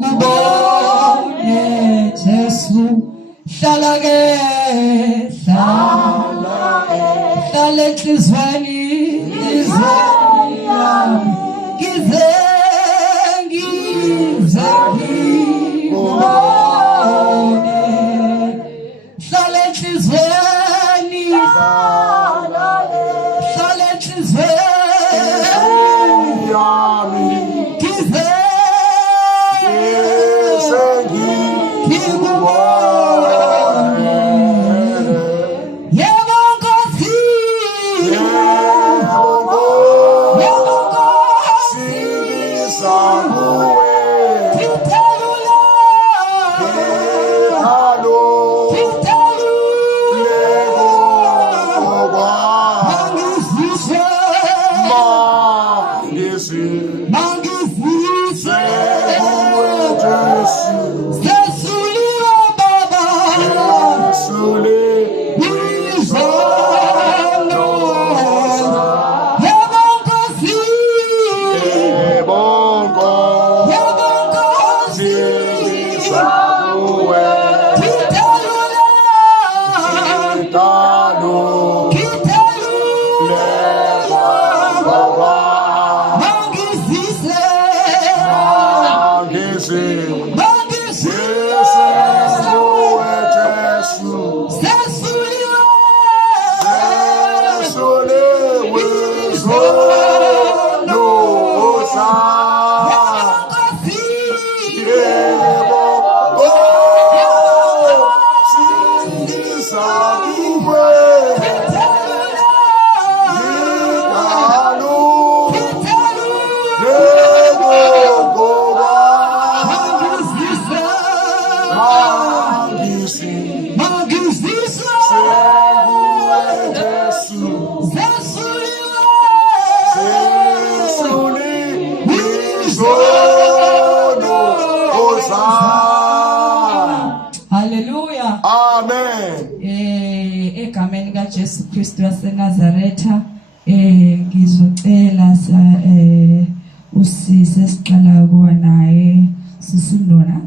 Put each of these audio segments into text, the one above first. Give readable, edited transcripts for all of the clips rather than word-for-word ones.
Kubone Jesu hlala-ke enhlizweni yami ngize ngikubone hlala enhlizweni yami ngize ngikubone yebo Nkosi singisa kuwe ngithelule halo ngithelule ngoba mangizise mangizise Jesu sesuliwe baba sule izono yebo Nkosi bongo yebo Nkosi singisa kuwe ngithelule halo ngithelule ngoba mangizise mangizise Hallelujah. Amen. Egameni kaJesu Kristu waseNazaretha ngizocela usise siqala kuwa naye sisinona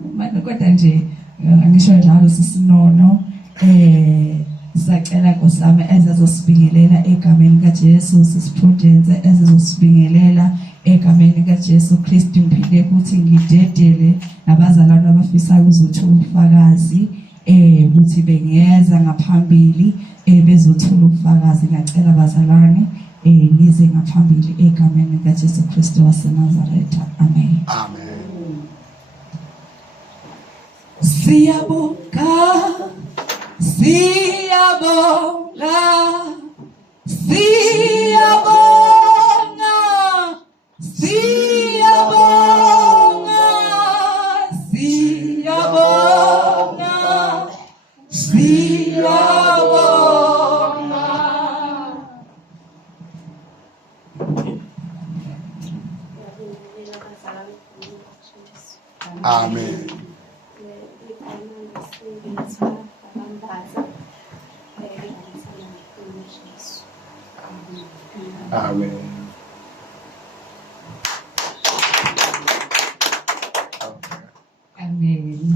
kodwa nje ngisho njalo sisinono sisacela Nkosi yami ezazosibingelela egameni kaJesu sisiprudence ezazosibingelela egameni kaJesu Kristu ngiphinde futhi ngidedele nabazalwane abafisa ukuzothola ubufakazi ukuthi bengeza ngaphambili bezothola ubufakazi ngacela abazalwane nize ngaphambili egameni kaJesu Kristu waseNazaretha. Amen. Amen. Siyabonga Amen. Amen. Amen.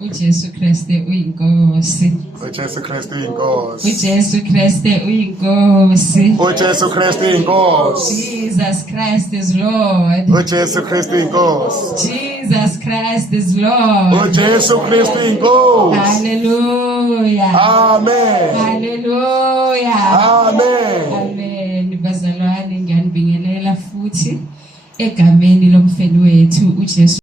uJesu Kristu uyinkosi. uJesu Kristu inkosi. uJesu Kristu uyinkosi. uJesu Kristu inkosi. Jesus Christ is Lord. uJesu Kristu inkosi. Jesus Christ is Lord. uJesu Kristu inkosi. Hallelujah. Amen. Hallelujah. Amen. Amen. Bazalwane ngiyanibingelela futhi egameni lomfeni wethu uJesu